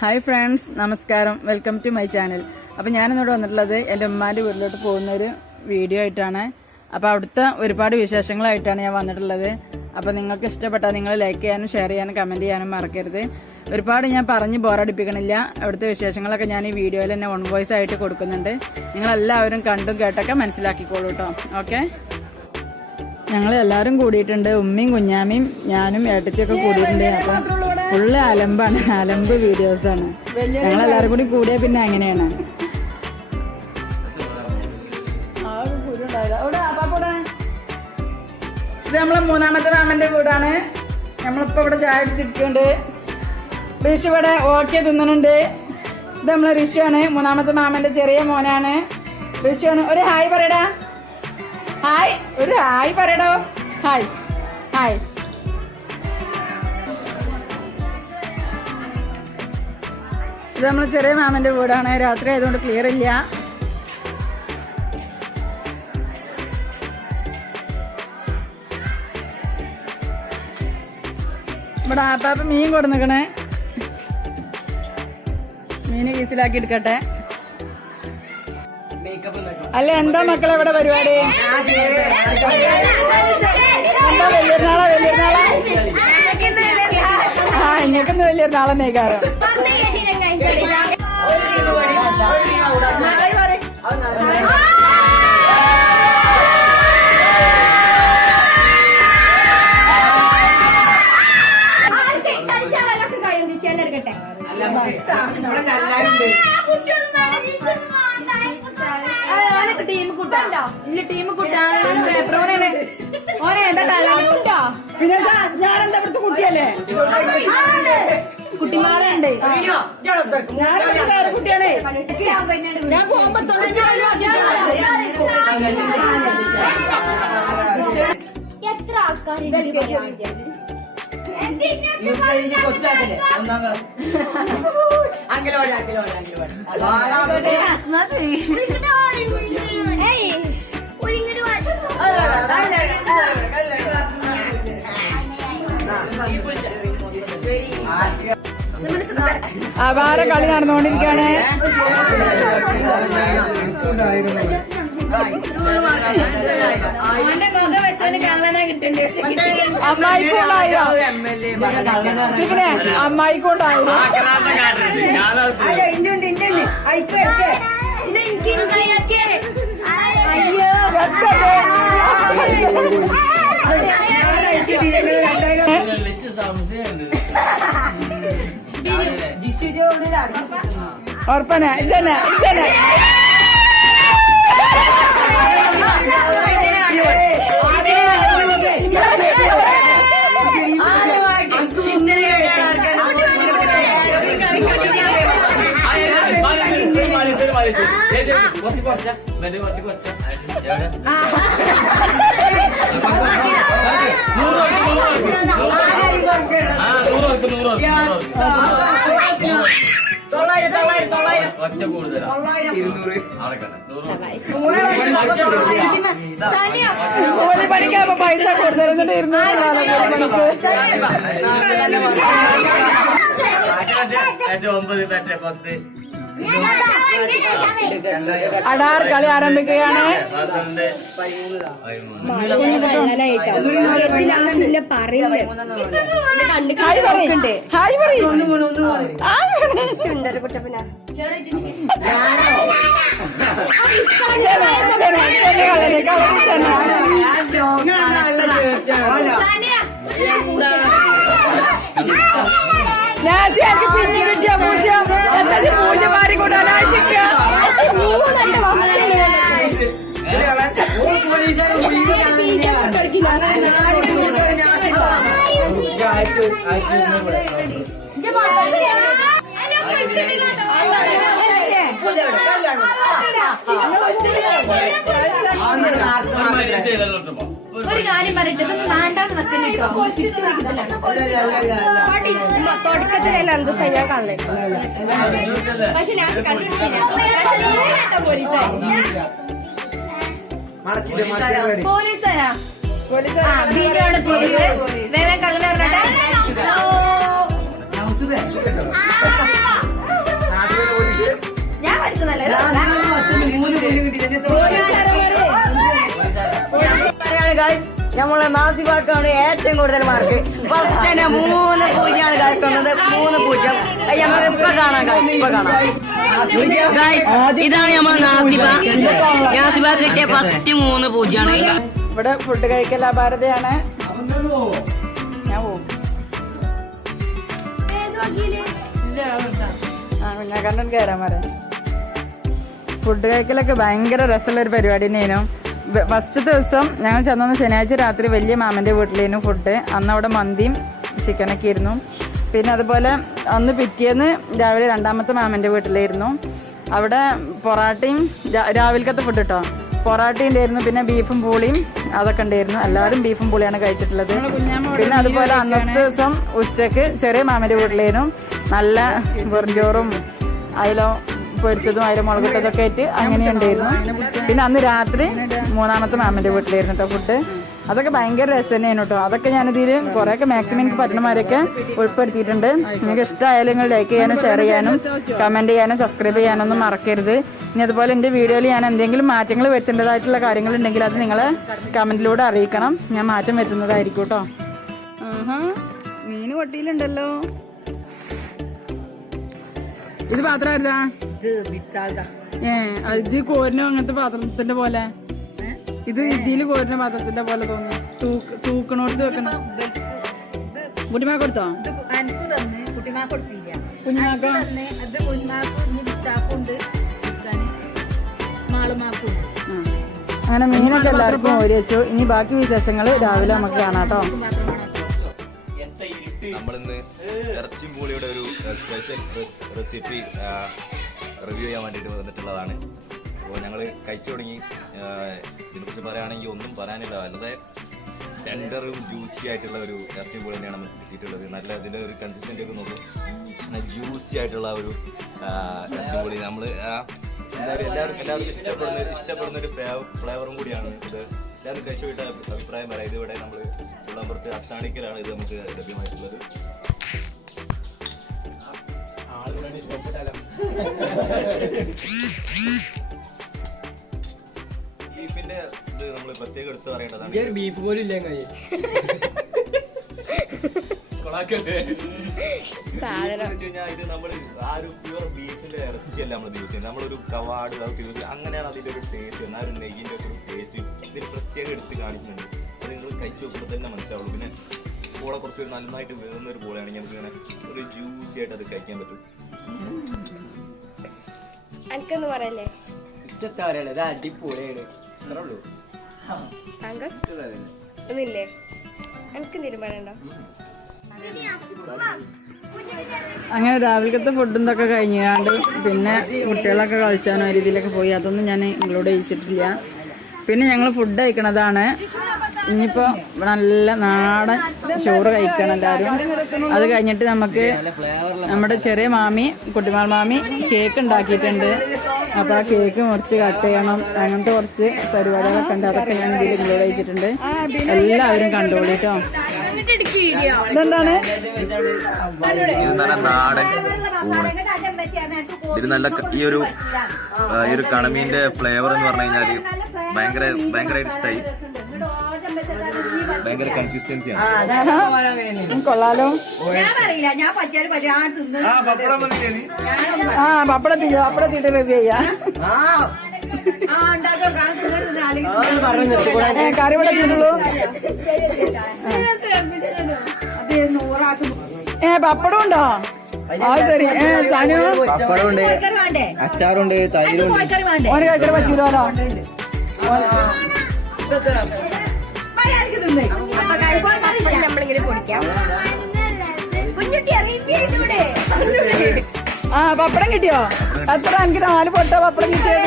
Hi friends നമസ്കാരം. Welcome to my channel. അപ്പോൾ ഞാനിന്നോട് വന്നിട്ടുള്ളത് എന്റെ ഉമ്മാന്റെ വീട്ടിലോട്ട് പോകുന്ന ഒരു വീഡിയോ ആയിട്ടാണ്. അപ്പോൾ അവിടുത്തെ ഒരുപാട് വിശേഷങ്ങളായിട്ടാണ് ഞാൻ വന്നിട്ടുള്ളത്. അപ്പോൾ നിങ്ങൾക്ക് ഇഷ്ടപ്പെട്ടാൽ നിങ്ങൾ ലൈക്ക് ചെയ്യാനും ഷെയർ ചെയ്യാനും കമന്റ് ചെയ്യാനും മറക്കരുത്. ഒരുപാട് ഞാൻ പറഞ്ഞ് ബോറടിപ്പിക്കണില്ല. അവിടുത്തെ വിശേഷങ്ങളൊക്കെ ഞാൻ ഈ വീഡിയോയിൽ തന്നെ ഓൺ വോയിസ് ആയിട്ട് കൊടുക്കുന്നുണ്ട്. നിങ്ങളെല്ലാവരും കണ്ടും കേട്ടൊക്കെ മനസ്സിലാക്കിക്കോളൂ കേട്ടോ ഓക്കെ ഞങ്ങൾ എല്ലാവരും കൂടിയിട്ടുണ്ട്. ഉമ്മയും കുഞ്ഞാമ്മയും ഞാനും ഏട്ടത്തിയൊക്കെ കൂടിയിട്ടുണ്ട്. അപ്പം ഫുള്ള് അലമ്പാണ്. അലമ്പ് വീഡിയോസാണ് ഞങ്ങളെല്ലാവരും കൂടി കൂടിയാൽ പിന്നെ അങ്ങനെയാണ്. ഇത് നമ്മളെ മൂന്നാമത്തെ മാമന്റെ വീടാണ്. നമ്മളിപ്പോ ഇവിടെ ചായ അടിച്ചിരിക്കുന്നുണ്ട് ഋഷി ഇവിടെ ഓക്കെ തിന്നുന്നുണ്ട്. ഇത് നമ്മളെ ഋഷു ആണ് മൂന്നാമത്തെ മാമന്റെ ചെറിയ മോനാണ്. ഋഷു ആണ് ഒരു ഹായ് പറയടാ. ഹായ്. ഒരു ഹായ് പറയടോ. ഹായ്. ഹായ്. ഇത് നമ്മളെ ചെറിയ മാമന്റെ വീടാണ്. രാത്രി ആയതുകൊണ്ട് ക്ലിയർ ഇല്ല. ഇവിടെ ആപ്പാപ്പ മീൻ കൊടുന്നിക്കണേ. മീന് കീസിലാക്കി എടുക്കട്ടെ. അല്ല എന്താ മക്കളെ ഇവിടെ പരിപാടി? എന്താ വലിയൊരുനാളാ വലിയൊരുനാളാ ആ ഇങ്ങക്കൊന്ന് വലിയൊരു നാളെ അല്ല, അപാര കളി നടന്നുകൊണ്ടിരിക്കുകയാണ് ഓന്റെ അമ്മായിക്കൊണ്ടായിരുന്നു കള്ളനാ കിട്ടണ്ടേ? അമ്മായിക്കൊണ്ടായോ? സിബിനെ അമ്മായിക്കൊണ്ടായോ? അയ്യോ. ഉറപ്പന ഇജന ഇജന കുറച്ച് കുറച്ച മെല്ലെ കുറച്ച് കുറച്ച എവിടെ നൂറ് നൂറ് പേർക്ക് നൂറ് പേർക്ക് ഒച്ച കൂടുതലാ ഇരുന്നൂറ് അവിടെ കണ്ട നൂറ് കൂലി പണിക്കാകുമ്പോ പൈസ കൊടുത്തിരുന്നിട്ട് ഇരുന്നൂറ് മറ്റേ ഒമ്പത് മറ്റേ പത്ത് അടാർ കളി ആരംഭിക്കുകയാണ്. ഹായ് പറയ്. ഹായ് പറയ്. ഹായ് പറയ്. ചെന, ചെന, ചെന കളരി, കളരി ചെന. നാസി എനിക്ക് പിന്നെ കിട്ടിയ പൂച്ച എന്താ പൂച്ച മാറി കൊണ്ടാലാച്ചിക്ക ഒരു കാര്യം പറയട്ടെ ഇതൊന്നും വേണ്ടാന്ന് വെക്കല്ലേ തുടക്കത്തിലല്ല എന്ത് ഞാൻ കാണലേ പക്ഷെ ഞാൻ കണ്ടുപിടിച്ചില്ല പോലീസായി ആ ബീരാണ് പോലീസ്. വേറെ കള്ളനെ ഞാൻ ഗായ്സ് നമ്മളെ നാസിബാക്കാണ് ഏറ്റവും കൂടുതൽ മാർക്ക് ഫസ്റ്റ് തന്നെ മൂന്ന് പൂജ്യമാണ് ഗായ്സ് വന്നത്. മൂന്ന് പൂജ്യം. നമുക്ക് ഇപ്പൊ കാണാം ഗായ്സ് ഇപ്പൊ കാണാം. ഗായ്സ് ഇതാണ് നമ്മളെ നാസിബ നാസിബ കിട്ടിയ ഫസ്റ്റ് മൂന്ന് പൂജ്യമാണ് ഇവിടെ ഫുഡ് കഴിക്കൽ ഭാരതയാണ് ഞാൻ പോവും. ആ ഞാൻ കണ്ടു കയറാൻ പറയാം ഫുഡ് കഴിക്കലൊക്കെ ഭയങ്കര രസമുള്ള ഒരു പരിപാടി തന്നെയായിരുന്നു. ഫസ്റ്റ് ദിവസം ഞങ്ങൾ ചെന്നു ശനിയാഴ്ച രാത്രി വലിയ മാമന്റെ വീട്ടിലേനു ഫുഡ് അന്ന് അവിടെ മന്തിയും ചിക്കനൊക്കെ ആയിരുന്നു. പിന്നെ അതുപോലെ അന്ന് പിറ്റേന്ന് രാവിലെ രണ്ടാമത്തെ മാമന്റെ വീട്ടിലായിരുന്നു. അവിടെ പൊറാട്ടയും രാവിലത്തെ ഫുഡ് കിട്ടോ പൊറാട്ടയും ഉണ്ടായിരുന്നു പിന്നെ ബീഫും പൂളിയും അതൊക്കെ ഉണ്ടായിരുന്നു. എല്ലാവരും ബീഫും പൂളിയാണ് കഴിച്ചിട്ടുള്ളത്. പിന്നെ അതുപോലെ അന്നത്തെ ദിവസം ഉച്ചയ്ക്ക് ചെറിയ മാമന്റെ വീട്ടിലായിരുന്നു. നല്ല വെറുംചോറും അതിലോ പൊരിച്ചതും അതിൽ മുളകിട്ടതൊക്കെ ആയിട്ട് അങ്ങനെ ഉണ്ടായിരുന്നു പിന്നെ അന്ന് രാത്രി മൂന്നാമത്തെ മാമന്റെ വീട്ടിലായിരുന്നു കേട്ടോ ഫുഡ് അതൊക്കെ ഭയങ്കര രസം തന്നെയാണ് കേട്ടോ അതൊക്കെ ഞാനിതിൽ കുറേയൊക്കെ മാക്സിമം എനിക്ക് പറ്റണമാരൊക്കെ ഉൾപ്പെടുത്തിയിട്ടുണ്ട്. നിങ്ങൾക്ക് ഇഷ്ടമായാലും നിങ്ങൾ ലൈക്ക് ചെയ്യാനും ഷെയർ ചെയ്യാനും കമന്റ് ചെയ്യാനും സബ്സ്ക്രൈബ് ചെയ്യാനും ഒന്നും മറക്കരുത്. ഇനി അതുപോലെ എന്റെ വീഡിയോയിൽ ഞാൻ എന്തെങ്കിലും മാറ്റങ്ങൾ വരുത്തേണ്ടതായിട്ടുള്ള കാര്യങ്ങളുണ്ടെങ്കിൽ അത് നിങ്ങൾ കമന്റിലൂടെ അറിയിക്കണം. ഞാൻ മാറ്റം വരുത്തുന്നതായിരിക്കും കേട്ടോ മീൻ വട്ടിയിലുണ്ടല്ലോ ഇത് പാത്രമായിരുന്നാ ഇത്. ഏ അത് ഇത് കോരിനോ അങ്ങനത്തെ പാത്രത്തിന്റെ പോലെ. ഇത് ഇതിൽ കോരിന പാത്രത്തിന്റെ പോലെ തോന്നി തൂക്ക് തൂക്കണോടത്ത് വെക്കണം. കുട്ടിമാ കൊടുത്തോ? തന്ന് കൊടുത്തില്ല. കുഞ്ഞുമാക്കോ? അത് കുഞ്ഞുമാക്കും ഇനി ബിച്ചാക്കുണ്ട് കൊടുക്കാന് മാളുമാക്കും. അങ്ങനെ മീനൊക്കെ എല്ലാവർക്കും ഓരി വെച്ചു. ഇനി ബാക്കി വിശേഷങ്ങൾ രാവിലെ നമുക്ക് കാണാം കേട്ടോ. നമ്മളിന്ന് ഇറച്ചി പൂളിയുടെ ഒരു സ്പെഷ്യൽ റെസിപ്പി റിവ്യൂ ചെയ്യാൻ വേണ്ടിയിട്ട് വന്നിട്ടുള്ളതാണ്. അപ്പോൾ ഞങ്ങൾ കഴിച്ചു തുടങ്ങി. ഇതിനെക്കുറിച്ച് പറയുകയാണെങ്കിൽ ഒന്നും പറയാനില്ല. വളരെ ടെൻഡറും ജ്യൂസി ആയിട്ടുള്ള ഒരു ഇറച്ചിയും പൂളി തന്നെയാണ് നമുക്ക് കിട്ടിയിട്ടുള്ളത്. നല്ല ഇതിന്റെ ഒരു കൺസിസ്റ്റന്റ് ഒക്കെ നോക്കും. ജ്യൂസി ആയിട്ടുള്ള ഒരു ഇറച്ചിയും ഇറച്ചി പൂളി നമ്മൾ എല്ലാവരും എല്ലാവർക്കും എല്ലാവർക്കും ഇഷ്ടപ്പെടുന്ന ഇഷ്ടപ്പെടുന്ന ഒരു ഫ്ലേവറും കൂടിയാണ് ഇത്. എല്ലാവരും കഴിച്ചു വിട്ട അഭിപ്രായം പറയാം. ഇതിവിടെ നമ്മൾ ഉള്ളമ്പുറത്ത് അത്താണിക്കലാണ് ഇത് നമുക്ക് ലഭ്യമായിട്ടുള്ളത്. ബീഫിന്റെ ഇത് നമ്മൾ പ്രത്യേകം എടുത്തു പറയേണ്ടതാണ്. ബീഫ് പോലും ഇല്ല കഴിഞ്ഞാൽ ഇത് നമ്മൾ ആ ഒരു പ്യുവർ ബീഫിന്റെ ഇറച്ചിയല്ല നമ്മൾ നമ്മളൊരു കവാട് അതൊക്കെ അങ്ങനെയാണ് അതിന്റെ ഒരു ടേസ്റ്റ് ആ ഒരു നെയ്യിന്റെ ഒക്കെ ഒരു ടേസ്റ്റ് ഇതിൽ പ്രത്യേകം എടുത്ത് കാണിക്കുന്നുണ്ട്. അത് നിങ്ങൾ കഴിച്ചു നോക്കുമ്പോൾ തന്നെ മനസ്സിലാവുള്ളൂ. പിന്നെ കൂടെ കുറച്ച് നന്നായിട്ട് വേറുന്ന ഒരു പോലെയാണെങ്കിൽ നമുക്ക് ഇങ്ങനെ ഒരു ജ്യൂസി ആയിട്ട് അത് കഴിക്കാൻ പറ്റും. എനിക്കൊന്ന് പറയല്ലേ? ഇഷ്ടത്താരല്ലേ ഇത് അടിപൊളിയാണ്. അത്രേ ഉള്ളൂ. അങ്ക ഒന്നില്ലേ എനിക്ക് തീരുമാനമുണ്ടോ? അങ്ങനെ രാവിലത്തെ ഫുഡും ഇതൊക്കെ കഴിഞ്ഞാണ്ട് പിന്നെ കുട്ടികളൊക്കെ കളിച്ചാനോ രീതിയിലൊക്കെ പോയി. അതൊന്നും ഞാൻ ഇൻക്ലൂഡ് ചെയ്യിച്ചിട്ടില്ല പിന്നെ ഞങ്ങൾ ഫുഡ് കഴിക്കണതാണ്. ഇനിയിപ്പോൾ നല്ല നാടൻ ചോറ് കഴിക്കണം എല്ലാവരും. അത് കഴിഞ്ഞിട്ട് നമുക്ക് നമ്മുടെ ചെറിയ മാമി കുട്ടിമാൾ മാമി കേക്ക് ഉണ്ടാക്കിയിട്ടുണ്ട്. അപ്പോൾ ആ കേക്ക് മുറിച്ച് കട്ട് ചെയ്യണം. അങ്ങനത്തെ കുറച്ച് പരിപാടികളൊക്കെ ഉണ്ട്. അതൊക്കെ ഞാൻ ഇതിൽ ഇൻക്ലൂഡ് അയച്ചിട്ടുണ്ട് എല്ലാവരും കണ്ടോളൂ കേട്ടോ ഇതെന്താണ്? നാടൻ നല്ല ഈ ഒരു ഈ ഒരു കണമീന്റെ ഫ്ലേവർ എന്ന് പറഞ്ഞു കഴിഞ്ഞാൽ ഭയങ്കര ഭയങ്കരമായിട്ട് ഇഷ്ടമായി ഭയങ്കര കൺസിസ്റ്റൻസിയാണ് ഉം, കൊള്ളാലോ. ഞാൻ പറയില്ല. ഞാൻ പറ്റിയാലും പറ്റിയ ആ പപ്പടം ആ പപ്പടത്തില്ല പപ്പടത്തിട്ട് റിവ്യൂ ചെയ്യാം? ആ ഉണ്ടാക്കാം കാണാൻ തിന്നു തിന്നു അല്ലെങ്കിൽ ഏ, പപ്പടം ഉണ്ടോ? ആ ശരി. ഏ സനു? പപ്പടമുണ്ട് അച്ചാറുണ്ട്. തൈരുണ്ട് ഓനെ കഴിക്കാൻ പറ്റൂലോ തിന്ന് നമ്മളിങ്ങനെ പൊടിക്കാം ആ പപ്പടം കിട്ടിയോ? എത്ര എനിക്ക് നാല് പൊട്ട പപ്പടം കിട്ടിയത്.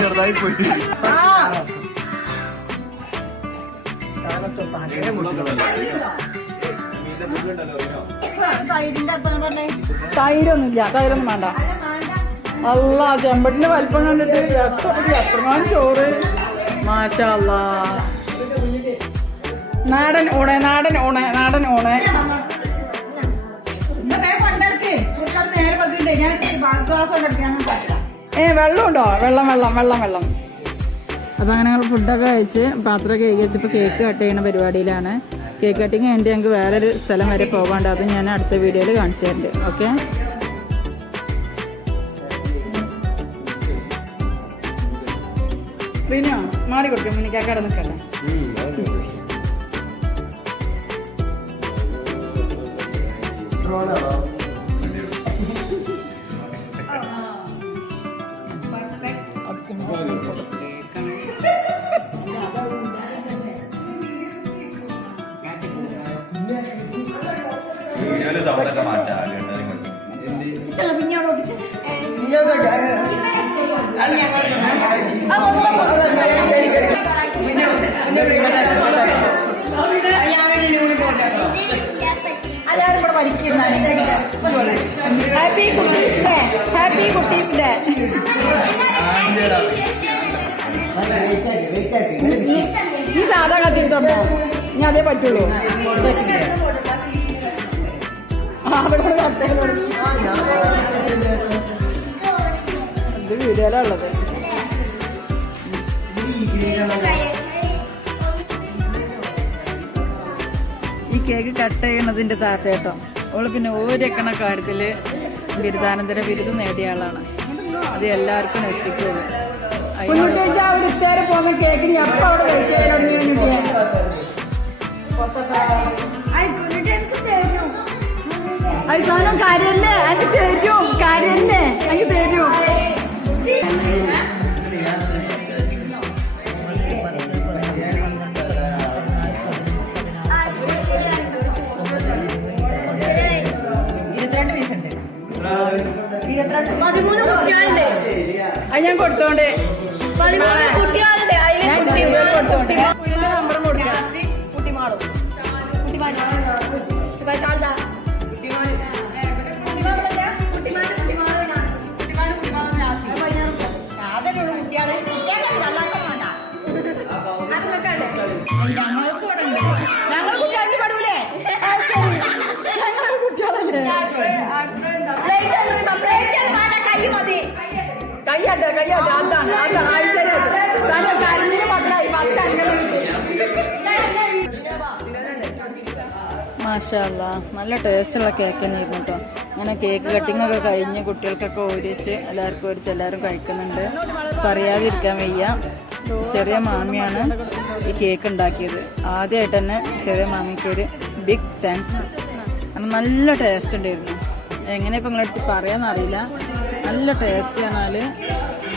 ചെറുതായി പോയി. തൈരിന്റെ അർത്ഥം പറഞ്ഞേ തൈരൊന്നുമില്ല തൈരൊന്നും വേണ്ട. അല്ല ചെമ്പട്ടിന്റെ വലിപ്പം കണ്ടിട്ട് എത്രമാനം ചോറ്? മാഷല്ല. നാടൻ ഊണ് നാടൻ ഊണ് നാടൻ ഊണ് ഏ വെള്ളം ഉണ്ടോ വെള്ളം വെള്ളം വെള്ളം വെള്ളം. അപ്പൊ അങ്ങനെ ഞങ്ങൾ ഫുഡൊക്കെ കഴിച്ച് പാത്രമൊക്കെ കഴുകി വെച്ചപ്പോൾ കേക്ക് കട്ട് ചെയ്യുന്ന പരിപാടിയിലാണ്. കേക്ക് കട്ടിങ് കഴിഞ്ഞിട്ട് ഞങ്ങൾക്ക് വേറൊരു സ്ഥലം വരെ പോകാണ്ട് അത് ഞാൻ അടുത്ത വീഡിയോയിൽ കാണിച്ചു തരുന്നുണ്ട് ഓക്കെ? റിനോ മാറി കൊടുക്കും മിനിക്കാക്കട നിൽക്കല്ലേ വീഡിയോയിൽ സൗണ്ട് ഒക്കെ മാറ്റാം എല്ലാവരും ഹാപ്പി കുട്ടീസ് ഡേ ഹാപ്പി കുട്ടീസ് ഡേ ഈ സാധാ കത്തിരിട്ടോ ഞാൻ അതേ പറ്റുള്ളൂ അവിടെ ഇത് വീഡിയോയിലാ ഉള്ളത് ഈ കേക്ക് കട്ട്. ചെയ്യണതിന്റെ താത്ത അവൾ പിന്നെ ഓരക്കണ കാര്യത്തിൽ ബിരുദാനന്തര ബിരുദം നേടിയ ആളാണ്. അത് എല്ലാവർക്കും എത്തിക്കുള്ളൂ. അവിടെ ഇത്തേരെ പോകുന്ന കൈ മാഷല്ല നല്ല ടേസ്റ്റുള്ള കേക്ക് തന്നെയായിരുന്നു കേട്ടോ അങ്ങനെ കേക്ക് കട്ടിങ്ങൊക്കെ കഴിഞ്ഞ് കുട്ടികൾക്കൊക്കെ ഒരിച്ച് എല്ലാവർക്കും ഒരിച്ച് എല്ലാവരും കഴിക്കുന്നുണ്ട്. പറയാതിരിക്കാൻ വയ്യ. ചെറിയ മാമിയാണ് ഈ കേക്ക് ഉണ്ടാക്കിയത്. ആദ്യമായിട്ട് തന്നെ ചെറിയ മാമിക്ക് ഒരു ബിഗ് താങ്ക്സ് കാരണം നല്ല ടേസ്റ്റ് ഉണ്ടായിരുന്നു. എങ്ങനെ ഇപ്പം നിങ്ങളടുത്ത് പറയാന്നറിയില്ല നല്ല ടേസ്റ്റ് പറഞ്ഞാൽ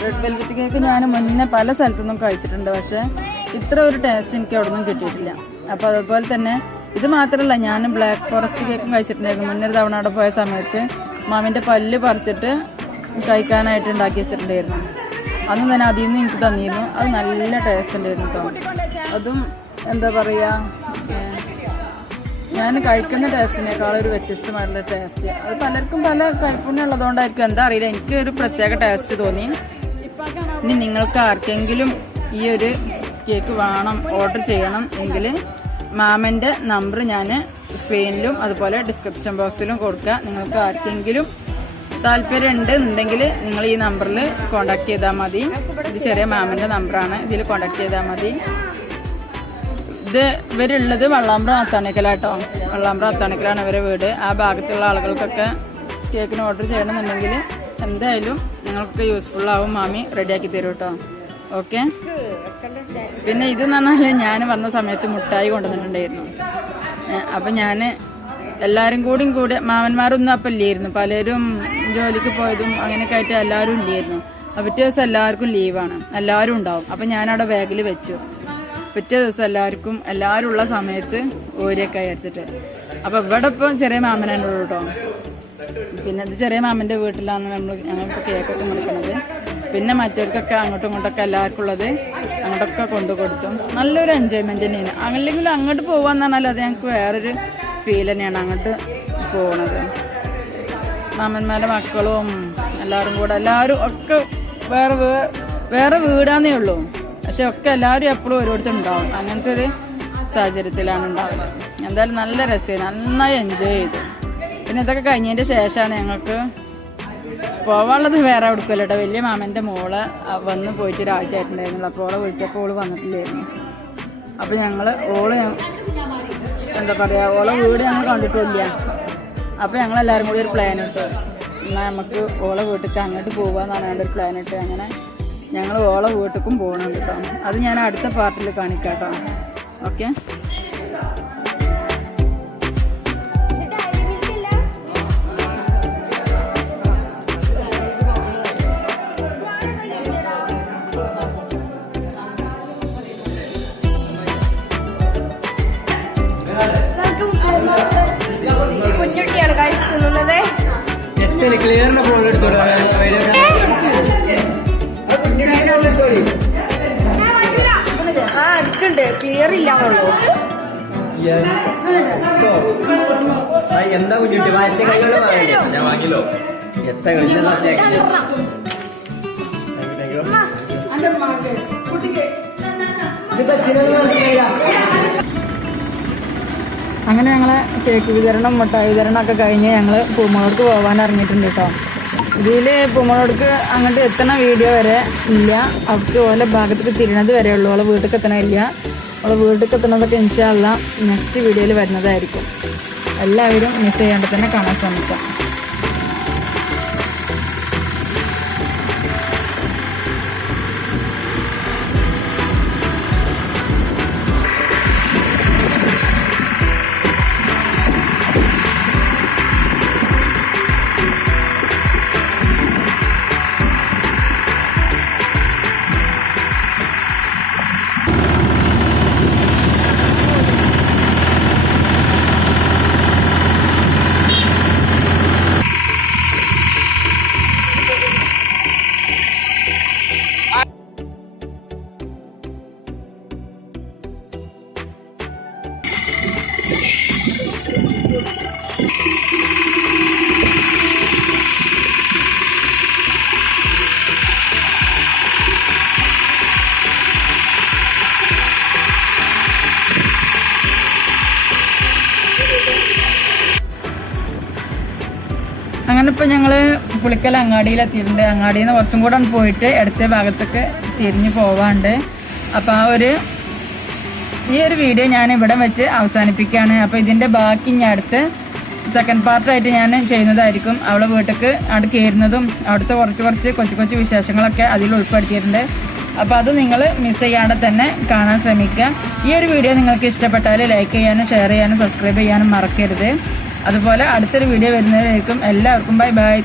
റെഡ് വെൽവെറ്റ് കേക്ക് ഞാൻ മുന്നേ പല സ്ഥലത്തുനിന്നും കഴിച്ചിട്ടുണ്ട്. പക്ഷേ ഇത്ര ഒരു ടേസ്റ്റ് എനിക്ക് അവിടെ നിന്നും കിട്ടിയിട്ടില്ല. അപ്പോൾ അതുപോലെ തന്നെ ഇത് മാത്രമല്ല ഞാൻ ബ്ലാക്ക് ഫോറസ്റ്റ് കേക്കും കഴിച്ചിട്ടുണ്ടായിരുന്നു. മുന്നൊരു തവണ അവിടെ പോയ സമയത്ത് മാമിന്റെ പല്ല് പറിച്ചിട്ട് കഴിക്കാനായിട്ട് ഉണ്ടാക്കി വെച്ചിട്ടുണ്ടായിരുന്നു. അന്ന് തന്നെ അതിൽ നിന്ന് എനിക്ക് തന്നിരുന്നു. അത് നല്ല ടേസ്റ്റ് ഉണ്ടായിരുന്നു കേട്ടോ. അതും എന്താ പറയുക ഞാൻ കഴിക്കുന്ന ടേസ്റ്റിനേക്കാൾ ഒരു വ്യത്യസ്തമായിട്ടുള്ള ടേസ്റ്റ് അത് പലർക്കും പല കൈപ്പുണ്യം ഉള്ളതുകൊണ്ടായിരിക്കും. എന്താ അറിയില്ല എനിക്ക് ഒരു പ്രത്യേക ടേസ്റ്റ് തോന്നി. ഇനി നിങ്ങൾക്ക് ആർക്കെങ്കിലും ഈ ഒരു കേക്ക് വേണം ഓർഡർ ചെയ്യണം എങ്കിൽ മാമന്റെ നമ്പർ ഞാൻ സ്ക്രീനിലും അതുപോലെ ഡിസ്ക്രിപ്ഷൻ ബോക്സിലും കൊടുക്കുക. നിങ്ങൾക്ക് ആർക്കെങ്കിലും താല്പര്യം ഉണ്ട് എന്നുണ്ടെങ്കിൽ നിങ്ങൾ ഈ നമ്പറിൽ കോണ്ടാക്ട് ചെയ്താൽ മതി. ഇത് ചെറിയ മാമിന്റെ നമ്പറാണ് ഇതിൽ കോണ്ടാക്ട് ചെയ്താൽ മതി. ഇത് ഇവരുള്ളത് വള്ളാമ്പ്ര അത്താണിക്കലാട്ടോ വള്ളാമ്പ്ര അത്താണിക്കലാണ് ഇവരെ വീട്. ആ ഭാഗത്തുള്ള ആളുകൾക്കൊക്കെ കേക്കിന് ഓർഡർ ചെയ്യണമെന്നുണ്ടെങ്കിൽ എന്തായാലും നിങ്ങൾക്ക് യൂസ്ഫുൾ ആവും മാമി. റെഡിയാക്കി തരും കേട്ടോ ഓക്കെ പിന്നെ ഇത് എന്ന് പറഞ്ഞാൽ ഞാൻ വന്ന സമയത്ത് മുട്ടായി കൊണ്ടുവന്നിട്ടുണ്ടായിരുന്നു. അപ്പം ഞാൻ എല്ലാവരും കൂടിയും കൂടെ മാമന്മാരൊന്നും അപ്പം ഇല്ലായിരുന്നു. പലരും ജോലിക്ക് പോയതും അങ്ങനെയൊക്കെ ആയിട്ട് എല്ലാവരും ഇല്ലായിരുന്നു. പിറ്റേ ദിവസം എല്ലാവർക്കും ലീവാണ്. എല്ലാവരും ഉണ്ടാവും. അപ്പം ഞാനവിടെ ബാഗിൽ വെച്ചു. പിറ്റേ ദിവസം എല്ലാവർക്കും എല്ലാവരും ഉള്ള സമയത്ത് ഓരിയൊക്കെ അയച്ചിട്ട് അപ്പം ഇവിടെ ഇപ്പം ചെറിയ മാമനാണ് ഉള്ളൂ കേട്ടോ പിന്നെ അത് ചെറിയ മാമന്റെ വീട്ടിലാണ് നമ്മൾ ഞങ്ങൾക്ക് കേക്കൊക്കെ മുറിക്കണത്. പിന്നെ മറ്റവർക്കൊക്കെ അങ്ങോട്ടും ഇങ്ങോട്ടൊക്കെ എല്ലാവർക്കും ഉള്ളത് അങ്ങോട്ടൊക്കെ കൊണ്ടു കൊടുത്തു. നല്ലൊരു എൻജോയ്മെന്റ് തന്നെയാണ്. അല്ലെങ്കിൽ അങ്ങോട്ട് പോകാന്ന് പറഞ്ഞാൽ അത് ഞങ്ങൾക്ക് വേറൊരു ഫീൽ തന്നെയാണ് അങ്ങോട്ട് പോകുന്നത് മാമന്മാരുടെ മക്കളും എല്ലാവരും കൂടെ എല്ലാവരും ഒക്കെ വേറെ വേറെ വീടാന്നേ ഉള്ളൂ. പക്ഷെ ഒക്കെ എല്ലാവരും എപ്പോഴും ഓരോരുത്തർ ഉണ്ടാവും. അങ്ങനത്തെ ഒരു സാഹചര്യത്തിലാണ് ഉണ്ടാവുന്നത്. എന്തായാലും നല്ല രസമായി നന്നായി എൻജോയ് ചെയ്തു. പിന്നെ ഇതൊക്കെ കഴിഞ്ഞതിന്റെ ശേഷമാണ് ഞങ്ങൾക്ക് പോവാനുള്ളത് വേറെ എടുക്കുമല്ലോ കേട്ടോ. വലിയ മാമന്റെ മോൾ വന്ന് പോയിട്ട് ഒരാഴ്ച ആയിട്ടുണ്ടായിരുന്നുള്ളൂ അപ്പോൾ ഓളെ വിളിച്ചപ്പോൾ ഓൾ വന്നിട്ടില്ലായിരുന്നു. അപ്പോൾ ഞങ്ങൾ ഓൾ എന്താ പറയുക ഓളെ വീട് ഞങ്ങൾ കണ്ടിട്ടില്ല. അപ്പോൾ ഞങ്ങൾ എല്ലാവരും കൂടി ഒരു പ്ലാൻ ഇട്ടു. എന്നാൽ നമുക്ക് ഓളെ വീട്ടിലേക്ക് അങ്ങോട്ട് പോകാമെന്നാണ് ഞങ്ങളുടെ ഒരു പ്ലാൻ ഇട്ട്. അങ്ങനെ ഞങ്ങൾ ഓളെ വീട്ടിലേക്കും പോകണം കേട്ടോ അത് ഞാൻ അടുത്ത പാർട്ടിൽ കാണിക്കാം കേട്ടോ ഓക്കെ എത്ര ക്ലിയറിന്റെ ഫോൺ എടുത്തോളൂ ആ അടുത്തുണ്ട് ക്ലിയർ ഇല്ലാന്നുള്ളൂ. എന്താ കുഞ്ഞുട്ടി? വലത്തെ കൈകൊണ്ട് പറയണ്ടേ ഞാൻ വാങ്ങിയല്ലോ എത്ര ഇതിപ്പോ തിരുവനന്തപുരം അങ്ങനെ ഞങ്ങൾ കേക്ക് വിതരണം മുട്ടായി വിതരണമൊക്കെ കഴിഞ്ഞ് ഞങ്ങൾ പൂമോളോർക്ക് പോകാൻ ഇറങ്ങിയിട്ടുണ്ട് കേട്ടോ. ഇതിൽ പൂമോളോർക്ക് അങ്ങോട്ട് എത്തണ വീഡിയോ വരെ ഇല്ല. അവർക്ക് ഓലെ ഭാഗത്തേക്ക് തിരിയണത് വരെ ഉള്ളൂ. ഓളെ വീട്ടിൽ എത്തണില്ല ഓളെ വീട്ടിൽ എത്തണതൊക്കെ ഇൻഷാല്ല നെക്സ്റ്റ് വീഡിയോയിൽ വരുന്നതായിരിക്കും. എല്ലാവരും മിസ് ചെയ്യാണ്ട് തന്നെ കാണാൻ ശ്രമിക്കാം. അങ്ങനെ ഇപ്പം ഞങ്ങൾ പുളിക്കൽ അങ്ങാടിയിലെത്തിയിട്ടുണ്ട്. അങ്ങാടിയിൽ നിന്ന് കുറച്ചും കൂടെ പോയിട്ട് ഇടത്തെ ഭാഗത്തൊക്കെ തിരിഞ്ഞു പോവാണ്ട്. അപ്പോൾ ആ ഒരു ഈ ഒരു വീഡിയോ ഞാൻ ഇവിടെ വെച്ച് അവസാനിപ്പിക്കുകയാണ് അപ്പോൾ ഇതിന്റെ ബാക്കി ഞാൻ അടുത്ത് സെക്കൻഡ് പാർട്ടായിട്ട് ഞാൻ ചെയ്യുന്നതായിരിക്കും. അവളെ വീട്ടിലേക്ക് അവിടെ കയറുന്നതും അവിടുത്തെ കുറച്ച് കുറച്ച് കൊച്ചു കൊച്ചു വിശേഷങ്ങളൊക്കെ അതിൽ ഉൾപ്പെടുത്തിയിട്ടുണ്ട്. അപ്പോൾ അത് നിങ്ങൾ മിസ് ചെയ്യാതെ തന്നെ കാണാൻ ശ്രമിക്കുക. ഈ ഒരു വീഡിയോ നിങ്ങൾക്ക് ഇഷ്ടപ്പെട്ടാൽ ലൈക്ക് ചെയ്യാനും ഷെയർ ചെയ്യാനും സബ്സ്ക്രൈബ് ചെയ്യാനും മറക്കരുത്. അതുപോലെ അടുത്തൊരു വീഡിയോ വരുന്നതായിരിക്കും എല്ലാവർക്കും ബൈ ബൈ